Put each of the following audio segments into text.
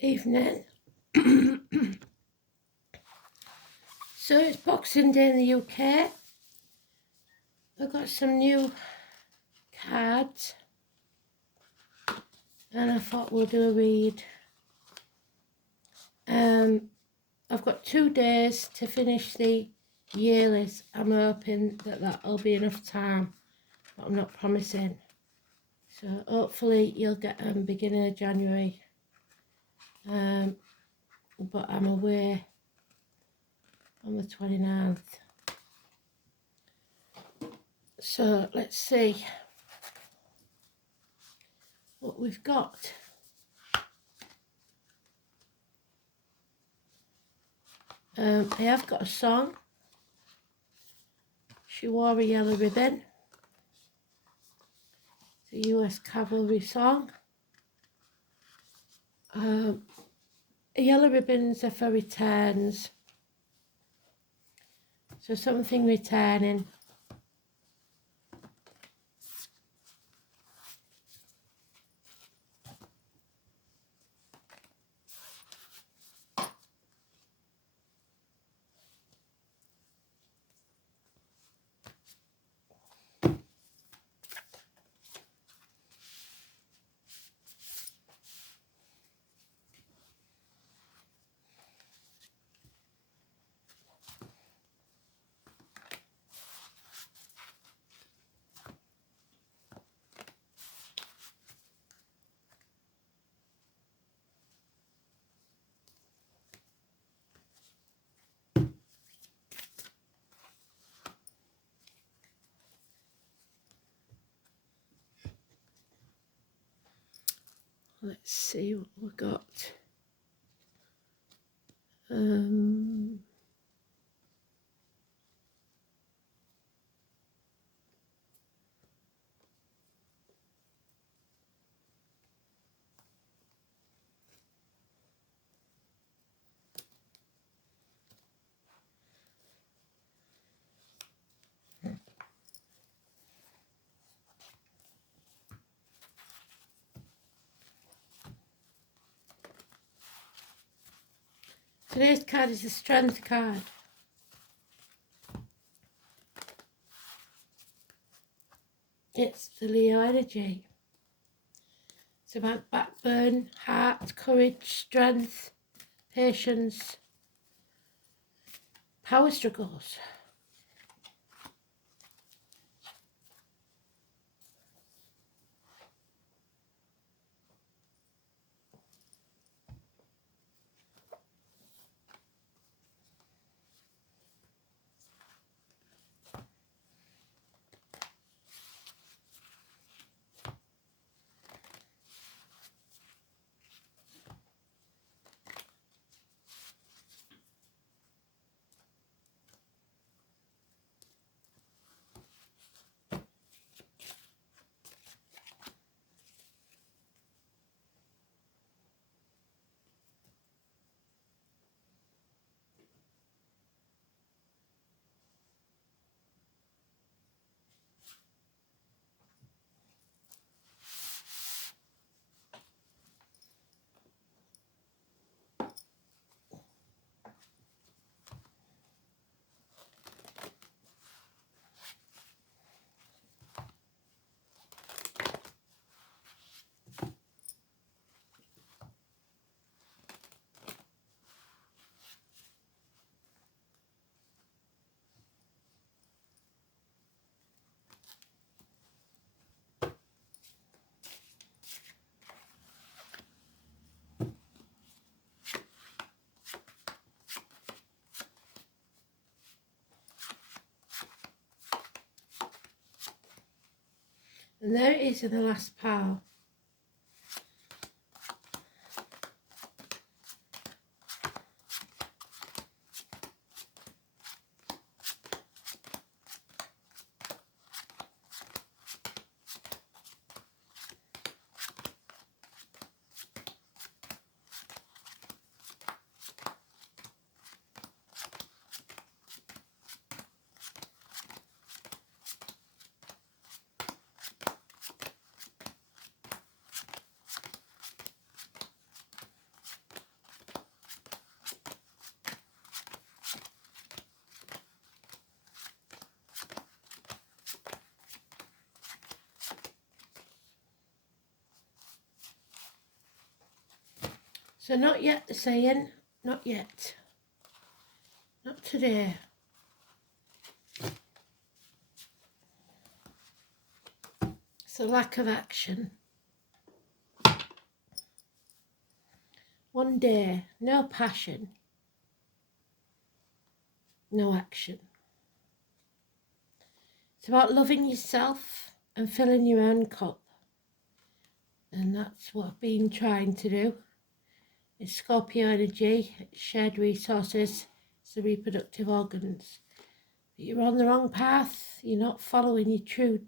Evening. So it's Boxing Day in the UK. I've got some new cards and I thought we'll do a read. I've got 2 days to finish the yearlies. I'm hoping that that'll be enough time, but I'm not promising. So hopefully you'll get them beginning of January. But I'm away on the 29th. So let's see what we've got. I have got a song. She wore a yellow ribbon. It's a US cavalry song. Yellow ribbons are for returns. So something returning. Let's see what we've got. Today's card is the Strength card. It's the Leo energy. It's about backbone, heart, courage, strength, patience, power struggles. And there it is in the last pile. So not yet, they're saying. Not yet. Not today. It's a lack of action. One day, no passion, no action. It's about loving yourself and filling your own cup. And that's what I've been trying to do. It's Scorpio energy, it's shared resources, it's the reproductive organs. But you're on the wrong path. You're not following your true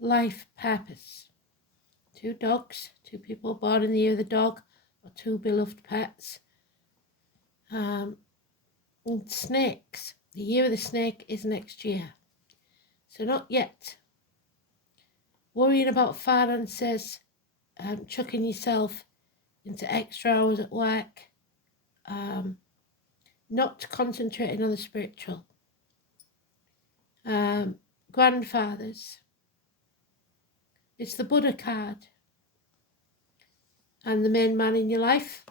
life purpose. 2 dogs, 2 people born in the year of the dog, or 2 beloved pets. And snakes. The year of the snake is next year. So not yet. Worrying about finances, chucking yourself into extra hours at work, not concentrating on the spiritual. Grandfathers. It's the Buddha card. And the main man in your life.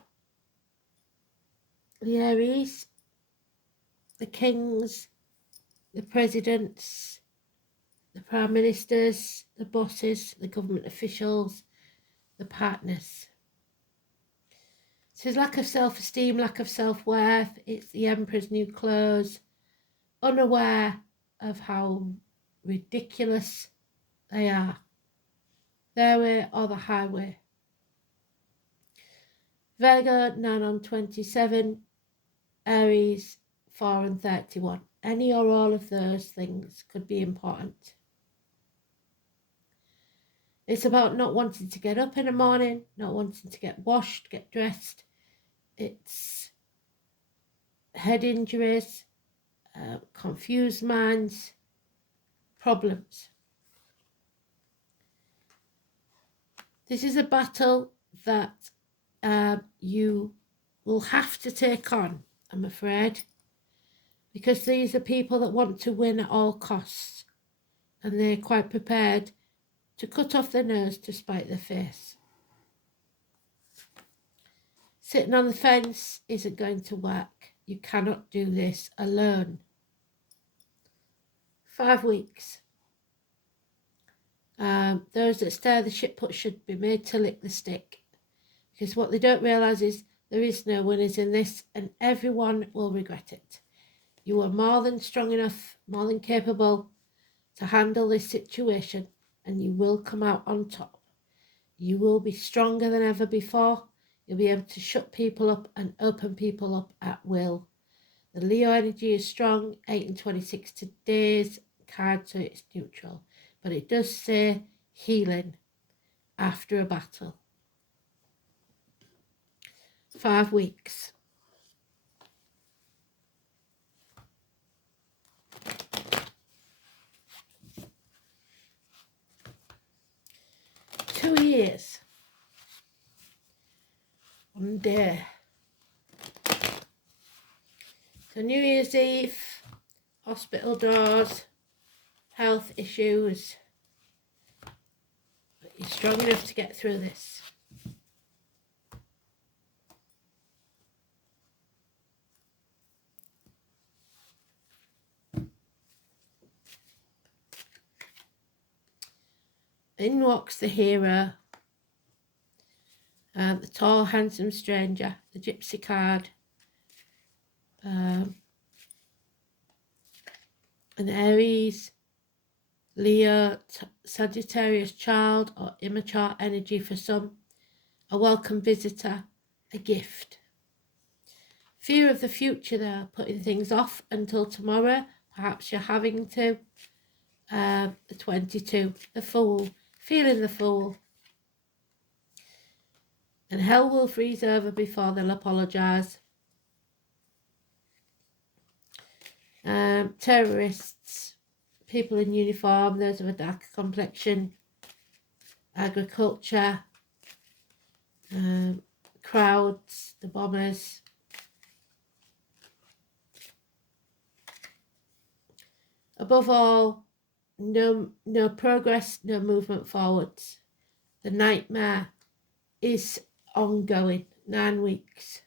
The Aries. The kings. The presidents. The prime ministers. The bosses. The government officials. The partners. This is lack of self-esteem, lack of self-worth. It's the Emperor's new clothes. Unaware of how ridiculous they are. Their way or the highway. Virgo 9 on 27. Aries 4 and 31. Any or all of those things could be important. It's about not wanting to get up in the morning, not wanting to get washed, get dressed. It's head injuries, confused minds, problems. This is a battle that you will have to take on, I'm afraid, because these are people that want to win at all costs, and they're quite prepared to cut off their nose to spite their face. Sitting on the fence isn't going to work. You cannot do this alone. 5 weeks. Those that stir the shit pot should be made to lick the stick. Because what they don't realise is there is no winners in this, and everyone will regret it. You are more than strong enough, more than capable to handle this situation, and you will come out on top. You will be stronger than ever before. You'll be able to shut people up and open people up at will. The Leo energy is strong, 8 and 26 today's card, so it's neutral. But it does say healing after a battle. 5 weeks. Two years. 1 day. So New Year's Eve, hospital doors, health issues. But you're strong enough to get through this. In walks the hero, the tall, handsome stranger, the gypsy card, an Aries, Leo, Sagittarius child or immature energy for some, a welcome visitor, a gift. Fear of the future though, putting things off until tomorrow, perhaps you're having to. The 22, the Fool, feeling the Fool. And hell will freeze over before they'll apologise. Terrorists, people in uniform, those of a darker complexion, agriculture, crowds, the bombers. Above all, no progress, no movement forwards. The nightmare is ongoing. 9 weeks.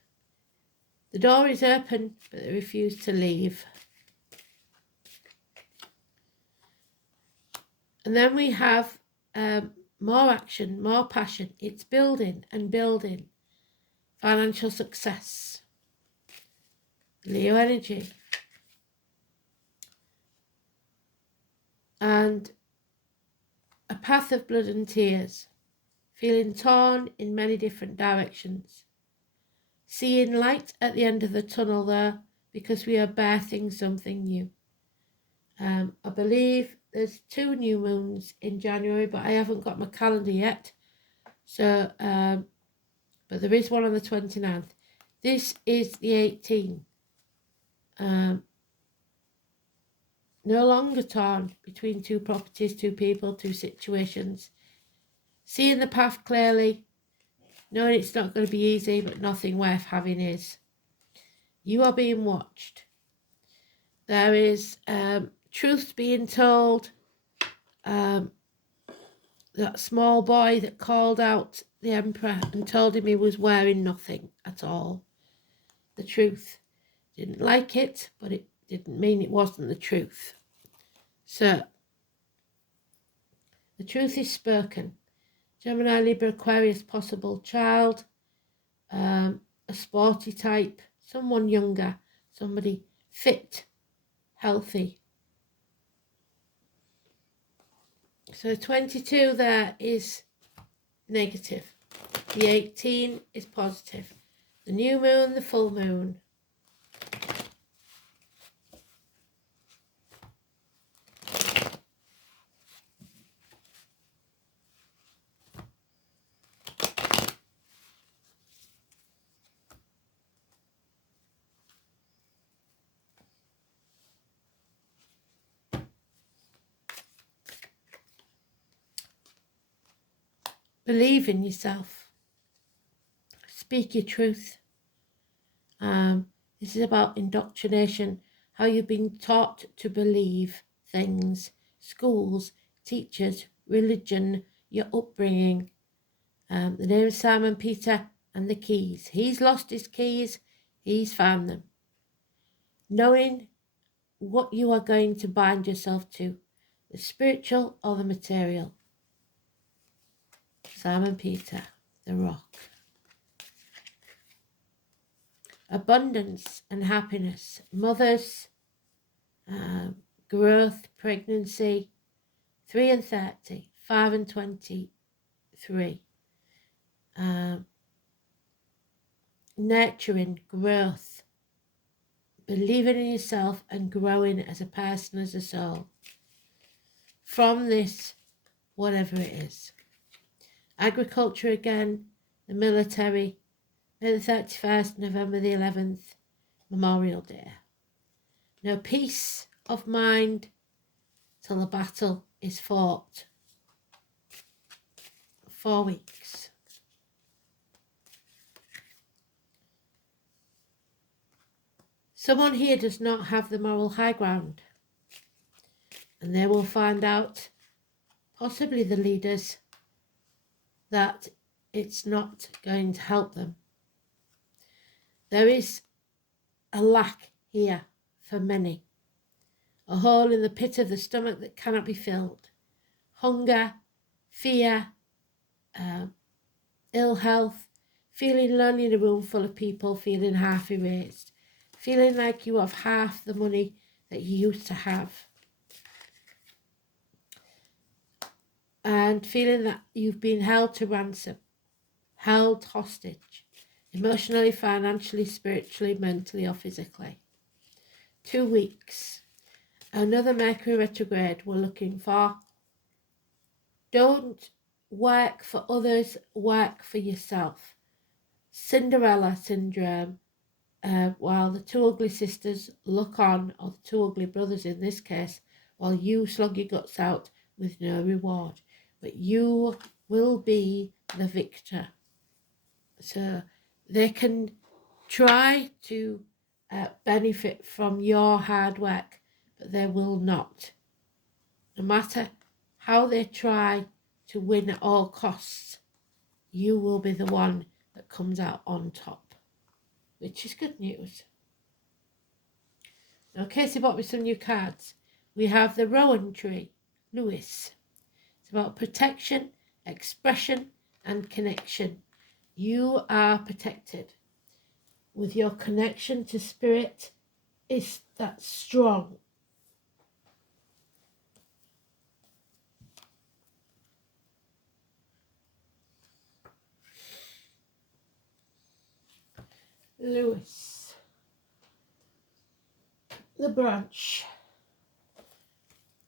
The door is open, but they refuse to leave. And then we have more action, more passion. It's building and building. Financial success. Leo energy. And a path of blood and tears. Feeling torn in many different directions. Seeing light at the end of the tunnel there, because we are birthing something new. I believe there's 2 new moons in January, but I haven't got my calendar yet. So, but there is one on the 29th. This is the 18th. No longer torn between 2 properties, 2 people, 2 situations. Seeing the path clearly, knowing it's not going to be easy, but nothing worth having is. You are being watched. There is truth being told. That small boy that called out the emperor and told him he was wearing nothing at all. The truth. Didn't like it, but it didn't mean it wasn't the truth. So, the truth is spoken. Gemini, Libra, Aquarius, possible child, a sporty type, someone younger, somebody fit, healthy. So 22 there is negative. The 18 is positive. The new moon, the full moon. Believe in yourself. Speak your truth. This is about indoctrination, how you've been taught to believe things, schools, teachers, religion, your upbringing. The name is Simon Peter and the keys. He's lost his keys, he's found them. Knowing what you are going to bind yourself to, the spiritual or the material. Simon Peter, the rock. Abundance and happiness. Mothers, growth, pregnancy. 3 and 30, 5 and 23. Nurturing, growth. Believing in yourself and growing as a person, as a soul. From this, whatever it is. Agriculture again, the military, May the 31st, November the 11th, Memorial Day. No peace of mind till the battle is fought. 4 weeks. Someone here does not have the moral high ground, and they will find out, possibly the leaders, that it's not going to help them. There is a lack here for many, a hole in the pit of the stomach that cannot be filled. Hunger, fear, ill health, feeling lonely in a room full of people, feeling half erased, feeling like you have half the money that you used to have, and feeling that you've been held to ransom, held hostage, emotionally, financially, spiritually, mentally or physically. 2 weeks. Another Mercury retrograde we're looking for. Don't work for others, work for yourself. Cinderella syndrome. While the 2 ugly sisters look on, or the 2 ugly brothers in this case, while you slog your guts out with no reward. But you will be the victor. So they can try to benefit from your hard work, but they will not. No matter how they try to win at all costs, you will be the one that comes out on top, which is good news. Now, Casey bought me some new cards. We have the Rowan tree, Lewis. It's about protection, expression, and connection. You are protected. With your connection to spirit is that strong. Lewis. The branch.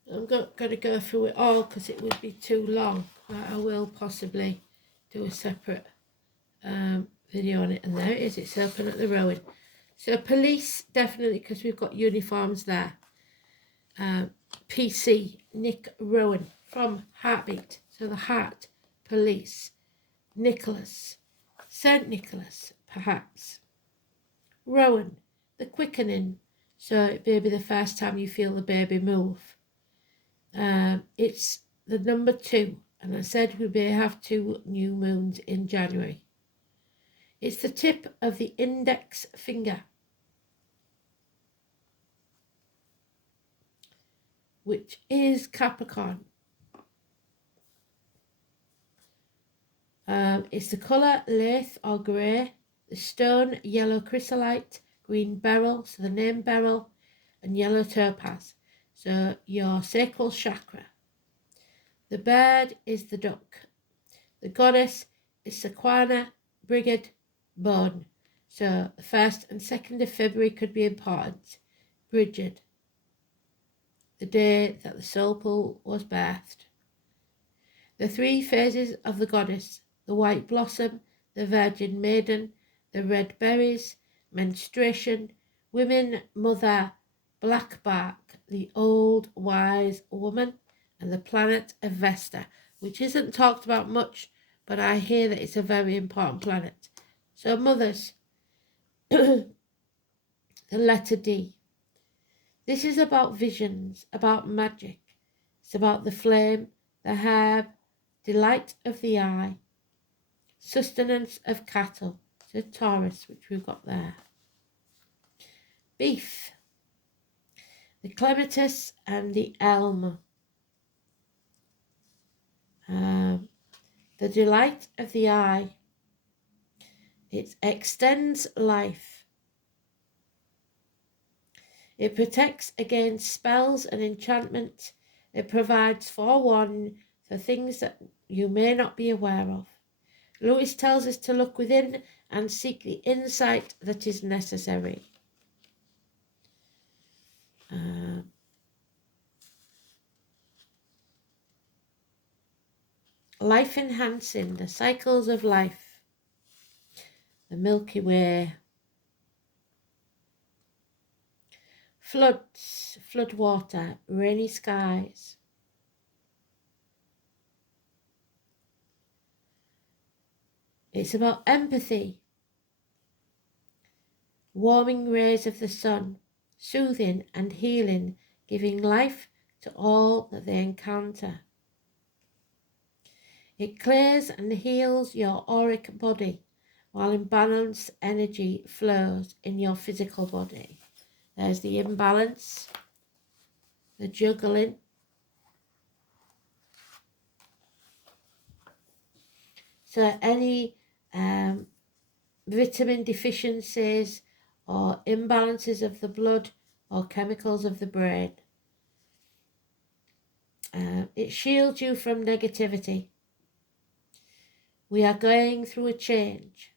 I'm not going to go through it all because it would be too long. I will possibly do a separate video on it. And there it is. It's open at the Rowan. So police, definitely, because we've got uniforms there. PC, Nick Rowan from Heartbeat. So the Heart Police. Nicholas. St. Nicholas, perhaps. Rowan, the quickening. So it may be the first time you feel the baby move. It's the number 2. And I said we may have 2 new moons in January. It's the tip of the index finger, which is Capricorn. It's the colour lathe or grey, the stone yellow chrysolite, green beryl, so the name beryl, and yellow topaz, so your sacral chakra. The bird is the duck. The goddess is Sequana, Brigid, Bone. So the 1st and 2nd of February could be important. Bridget, the day that the soul pool was birthed. The 3 phases of the goddess, the white blossom, the virgin maiden, the red berries, menstruation, women, mother, black bark, the old wise woman, and the planet of Vesta, which isn't talked about much, but I hear that it's a very important planet. So mothers, the letter D. This is about visions, about magic. It's about the flame, the herb, delight of the eye, sustenance of cattle. So Taurus, which we've got there. Beef, the clematis and the elm. The delight of the eye. It extends life. It protects against spells and enchantment. It provides forewarning for things that you may not be aware of. Lewis tells us to look within and seek the insight that is necessary. Life enhancing, the cycles of life. The Milky Way. Floods, flood water, rainy skies. It's about empathy. Warming rays of the sun, soothing and healing, giving life to all that they encounter. It clears and heals your auric body, while imbalanced energy flows in your physical body. There's the imbalance, the juggling. So any vitamin deficiencies or imbalances of the blood or chemicals of the brain. It shields you from negativity. We are going through a change.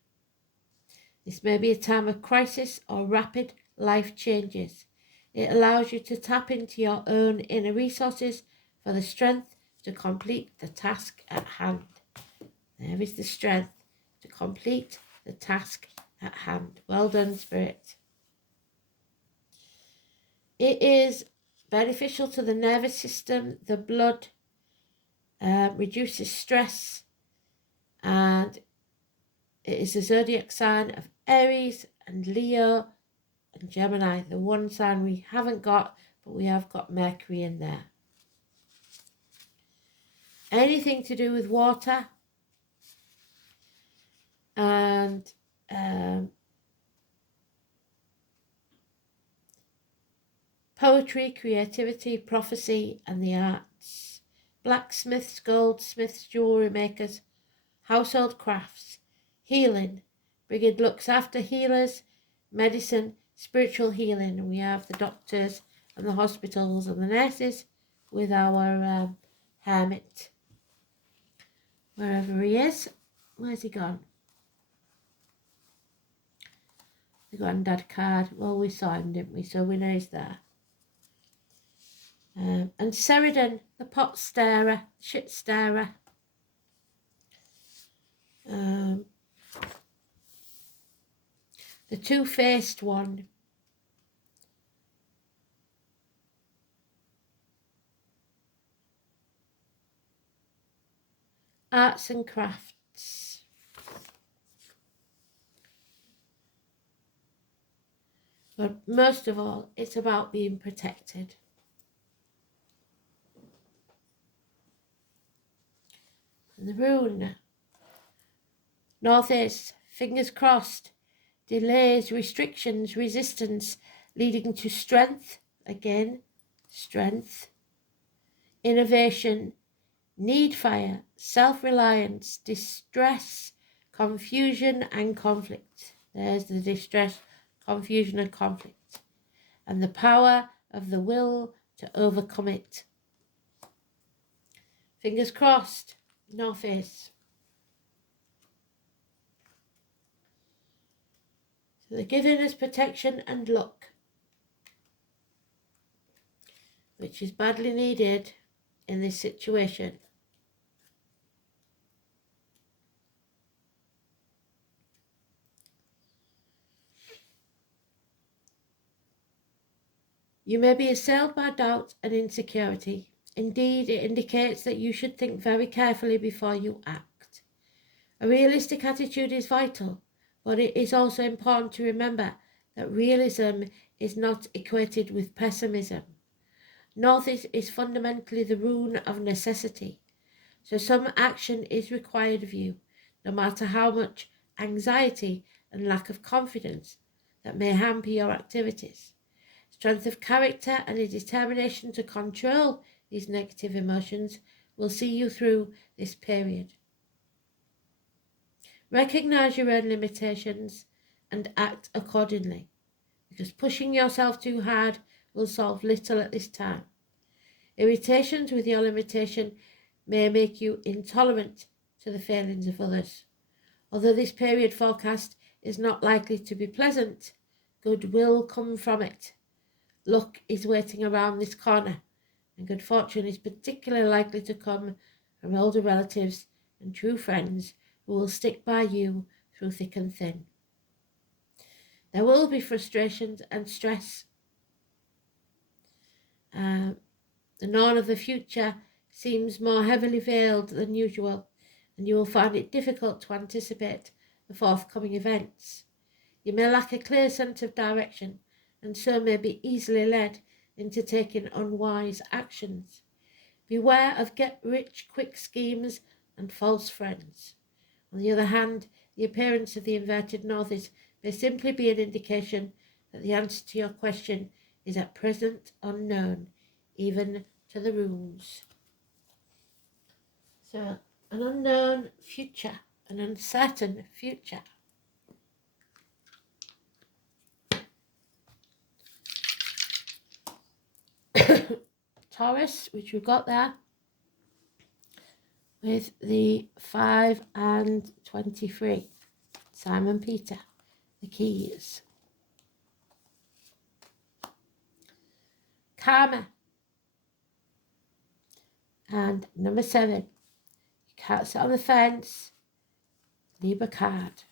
This may be a time of crisis or rapid life changes. It allows you to tap into your own inner resources for the strength to complete the task at hand. There is the strength to complete the task at hand. Well done, Spirit. It is beneficial to the nervous system, the blood, reduces stress, and it is the zodiac sign of Aries and Leo and Gemini, the one sign we haven't got, but we have got Mercury in there. Anything to do with water and and poetry, creativity, prophecy, and the arts. Blacksmiths, goldsmiths, jewellery makers, household crafts, healing. Brigid looks after healers, medicine, spiritual healing. And we have the doctors and the hospitals and the nurses with our hermit. Wherever he is. Where's he gone? The granddad card. Well, we saw him, didn't we? So we know he's there. And Sheridan, the pot starer, shit starer. The two-faced one. Arts and crafts. But most of all, it's about being protected. And the rune. Northeast, fingers crossed. Delays, restrictions, resistance, leading to strength. Again, strength. Innovation, need fire, self-reliance, distress, confusion and conflict. There's the distress, confusion and conflict. And the power of the will to overcome it. Fingers crossed, Northeast. So they're giving us protection and luck, which is badly needed in this situation. You may be assailed by doubt and insecurity. Indeed, it indicates that you should think very carefully before you act. A realistic attitude is vital, but it is also important to remember that realism is not equated with pessimism. North is fundamentally the rune of necessity, so some action is required of you, no matter how much anxiety and lack of confidence that may hamper your activities. Strength of character and a determination to control these negative emotions will see you through this period. Recognize your own limitations and act accordingly, because pushing yourself too hard will solve little at this time. Irritations with your limitation may make you intolerant to the failings of others. Although this period forecast is not likely to be pleasant, good will come from it. Luck is waiting around this corner, and good fortune is particularly likely to come from older relatives and true friends who will stick by you through thick and thin. There will be frustrations and stress. The dawn of the future seems more heavily veiled than usual, and you will find it difficult to anticipate the forthcoming events. You may lack a clear sense of direction, and so may be easily led into taking unwise actions. Beware of get-rich-quick schemes and false friends. On the other hand, the appearance of the inverted northeast may simply be an indication that the answer to your question is at present unknown, even to the runes. So, an unknown future, an uncertain future. Taurus, which we've got there, with the 5 and 23. Simon Peter, the keys. Karma. And number 7. You can't sit on the fence. Libra card.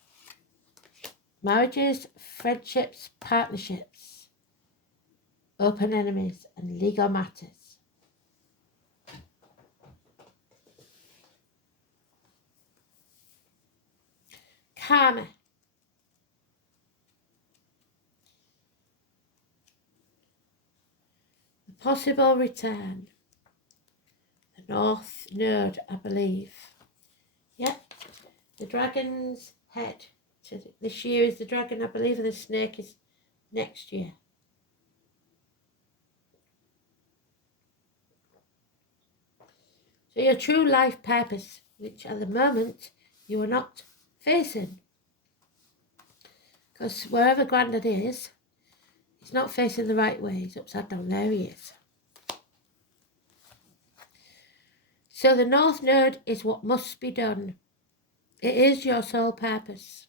Marriages, friendships, partnerships. Open enemies and legal matters. Karma. The possible return. The North Node, I believe. Yep. The dragon's head. this year is the dragon, I believe, and the snake is next year. So your true life purpose, which at the moment you are not facing. Because wherever Grandad is, he's not facing the right way. He's upside down. There he is. So the North Node is what must be done. It is your sole purpose.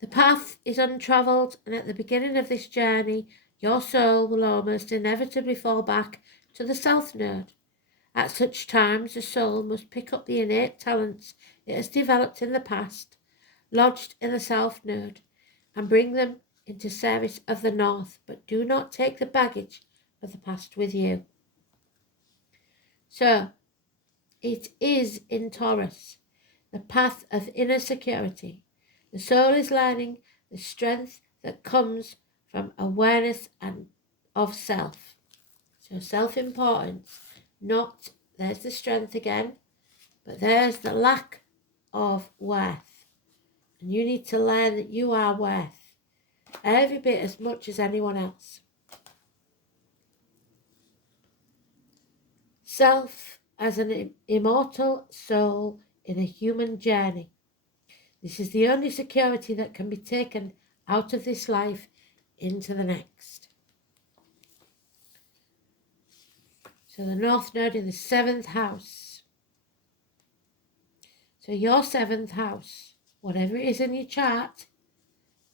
The path is untravelled, and at the beginning of this journey, your soul will almost inevitably fall back to the South Node. At such times, the soul must pick up the innate talents it has developed in the past, lodged in the South Node, and bring them into service of the North, but do not take the baggage of the past with you. So, it is in Taurus, the path of inner security. The soul is learning the strength that comes from awareness and of self. So self-importance, not, there's the strength again, but there's the lack of worth. And you need to learn that you are worth every bit as much as anyone else. Self as an immortal soul in a human journey. This is the only security that can be taken out of this life into the next. So the North Node in the 7th house. So your 7th house, whatever it is in your chart,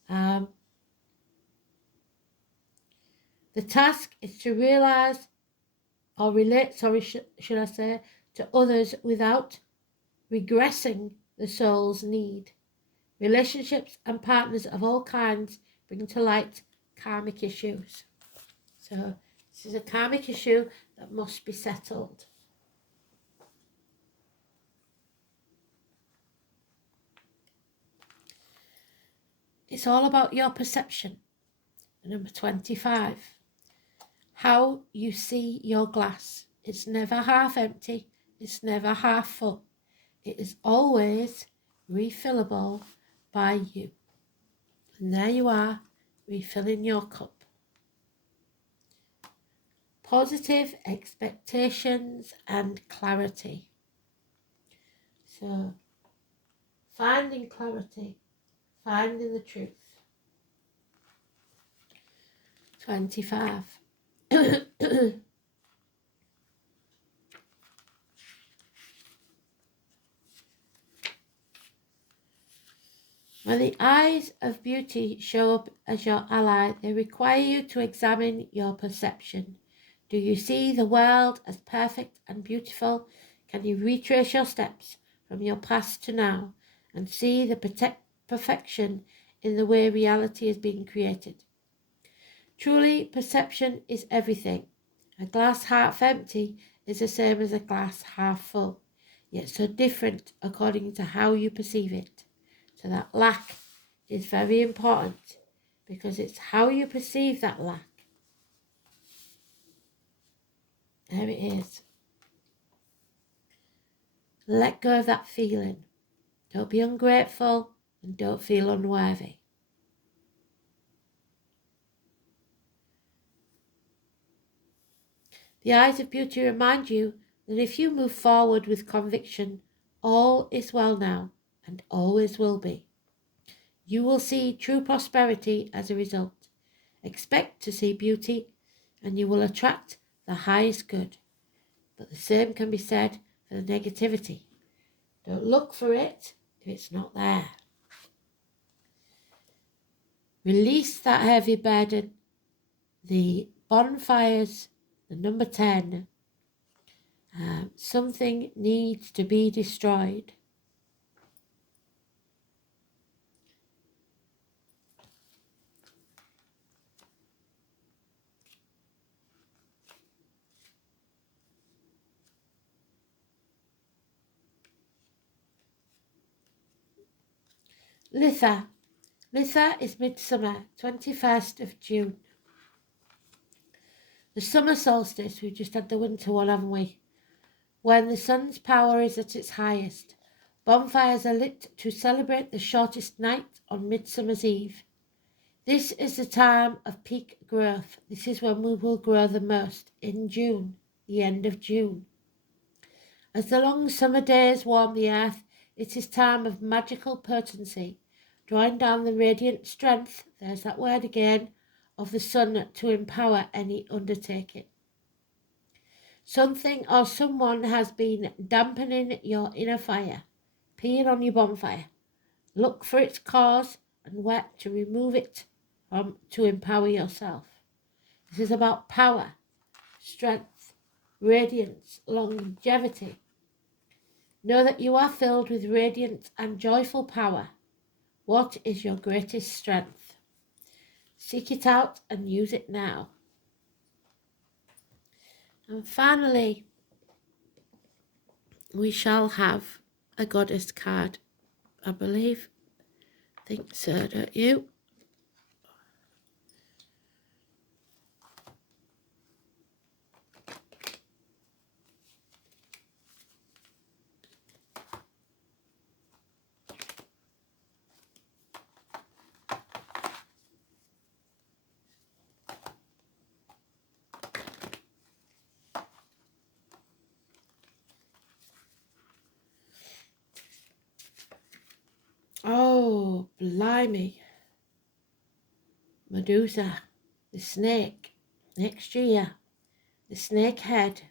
the task is to realize or relate, should I say, to others without regressing the soul's need. Relationships and partners of all kinds bring to light karmic issues. So this is a karmic issue that must be settled. It's all about your perception. Number 25. How you see your glass. It's never half empty. It's never half full. It is always refillable by you. And there you are, refilling your cup. Positive expectations and clarity. So, finding clarity, finding the truth. 25. When the eyes of beauty show up as your ally, they require you to examine your perception. Do you see the world as perfect and beautiful? Can you retrace your steps from your past to now and see the perfection in the way reality is being created? Truly, perception is everything. A glass half empty is the same as a glass half full, yet so different according to how you perceive it. So that lack is very important because it's how you perceive that lack. There it is. Let go of that feeling. Don't be ungrateful and don't feel unworthy. The eyes of beauty remind you that if you move forward with conviction, all is well now and always will be. You will see true prosperity as a result. Expect to see beauty and you will attract the highest good. But the same can be said for the negativity. Don't look for it if it's not there. Release that heavy burden. The bonfires, the number 10. Something needs to be destroyed. Litha. Litha is midsummer, 21st of June. The summer solstice, we've just had the winter one, haven't we? When the sun's power is at its highest. Bonfires are lit to celebrate the shortest night on Midsummer's Eve. This is the time of peak growth. This is when we will grow the most, in June, the end of June. As the long summer days warm the earth, it is time of magical potency, drawing down the radiant strength, there's that word again, of the sun to empower any undertaking. Something or someone has been dampening your inner fire, peeing on your bonfire. Look for its cause and work to remove it to empower yourself. This is about power, strength, radiance, longevity. Know that you are filled with radiant and joyful power. What is your greatest strength? Seek it out and use it now. And finally, we shall have a goddess card, I believe. I think so, don't you? Oh, blimey. Medusa, the snake, next year, the snake head.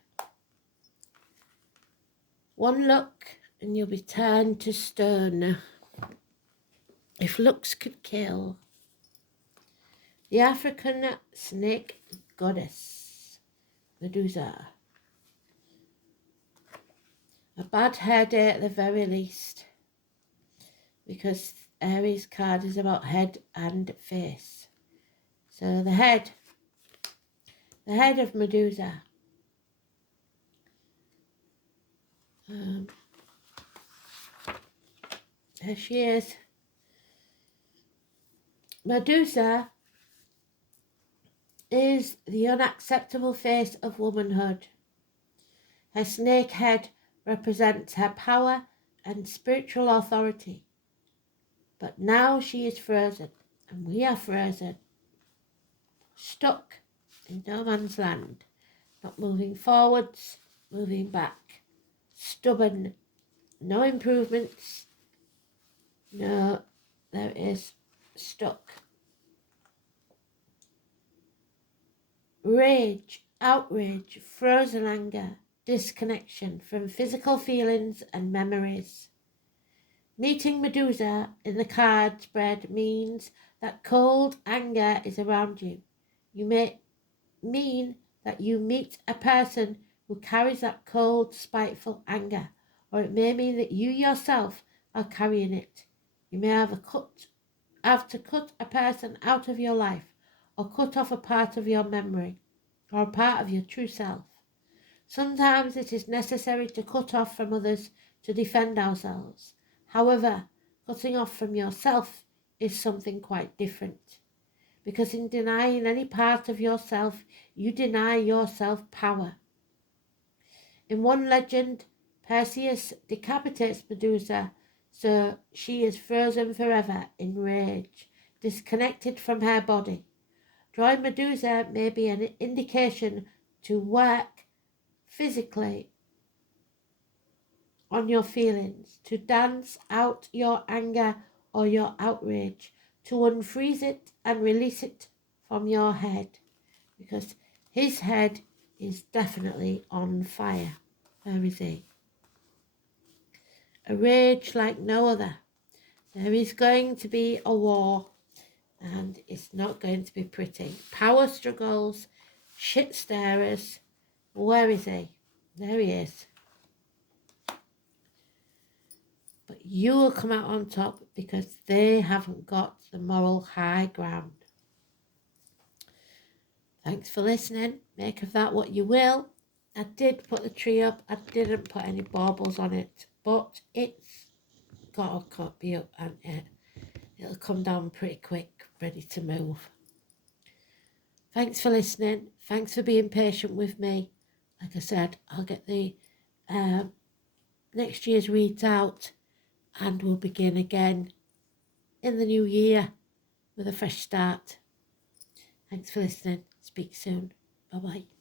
One look and you'll be turned to stone. If looks could kill. The African snake goddess, Medusa. A bad hair day at the very least, because Aries card is about head and face. So the head of Medusa. There she is. Medusa is the unacceptable face of womanhood. Her snake head represents her power and spiritual authority. But now she is frozen, and we are frozen, stuck in no man's land, not moving forwards, moving back, stubborn, no improvements, no, there is stuck. Rage, outrage, frozen anger, disconnection from physical feelings and memories. Meeting Medusa in the card spread means that cold anger is around you. You may mean that you meet a person who carries that cold, spiteful anger, or it may mean that you yourself are carrying it. You may have to cut a person out of your life, or cut off a part of your memory, or a part of your true self. Sometimes it is necessary to cut off from others to defend ourselves. However, cutting off from yourself is something quite different, because in denying any part of yourself, you deny yourself power. In one legend, Perseus decapitates Medusa, so she is frozen forever in rage, disconnected from her body. Drawing Medusa may be an indication to work physically on your feelings, to dance out your anger or your outrage, to unfreeze it and release it from your head, because his head is definitely on fire. Where is he? A rage like no other. There is going to be a war, and it's not going to be pretty. Power struggles, shit stirrers. Where is he? There he is. But you will come out on top because they haven't got the moral high ground. Thanks for listening. Make of that what you will. I did put the tree up. I didn't put any baubles on it, but it's got to be up and it'll come down pretty quick, ready to move. Thanks for listening. Thanks for being patient with me. Like I said, I'll get the next year's reads out and we'll begin again in the new year with a fresh start. Thanks for listening. Speak soon. Bye bye.